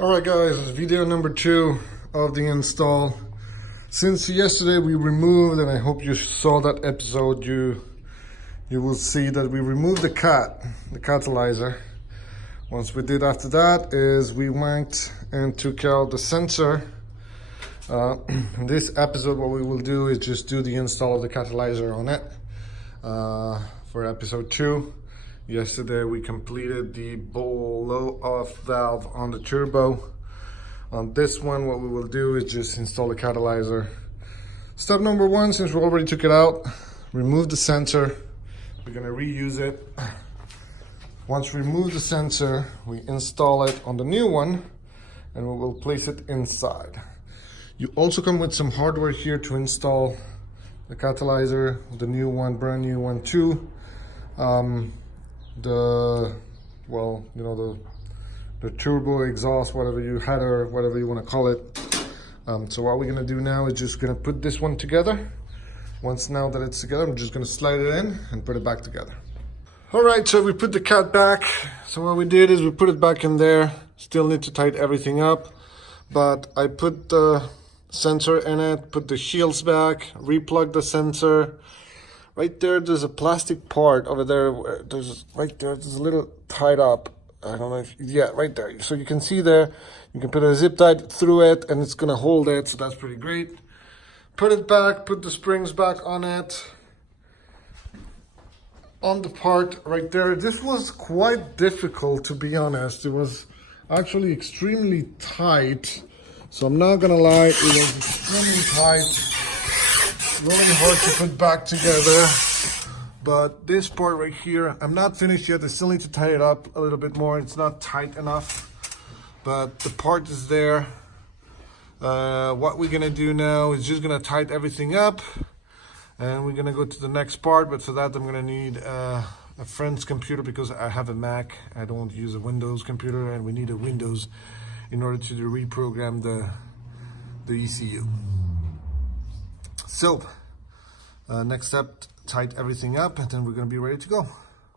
Alright guys, video number 2 of the install. Since yesterday we removed, and I hope you saw that episode, you will see that we removed the catalyzer. Once we did after that is we went and took out the sensor. In this episode what we will do is just do the install of the catalyzer on it. For episode 2. Yesterday we completed the blow-off valve on the turbo. On this one what we will do is just install the catalyzer. Step number 1, since we already took it out, remove the sensor. We're going to reuse it. Once we remove the sensor, we install it on the new one and we will place it inside. You also come with some hardware here to install the catalyzer, the new one, brand new one too. The turbo exhaust, whatever you header, whatever you want to call it. So what we're going to do now is just going to put this one together. Once now that it's together, I'm just going to slide it in and put it back together. Alright, so we put the cat back. So what we did is we put it back in there. Still need to tighten everything up, but I put the sensor in it, put the shields back, replugged the sensor. Right there, there's a plastic part over there. There's a little tied up. I don't know if, yeah, right there. So you can see there, you can put a zip tie through it and it's gonna hold it. So that's pretty great. Put it back, put the springs back on it. On the part right there. This was quite difficult, to be honest. It was actually extremely tight. So I'm not gonna lie, it was extremely tight. Really hard to put back together, but this part right here, I'm not finished yet. I still need to tie it up a little bit more. It's not tight enough, but the part is there. What we're gonna do now is just gonna tighten everything up, and we're gonna go to the next part. But for that, I'm gonna need a friend's computer because I have a Mac. I don't use a Windows computer, and we need a Windows in order to reprogram the ECU. So, next step, tighten everything up and then we're going to be ready to go.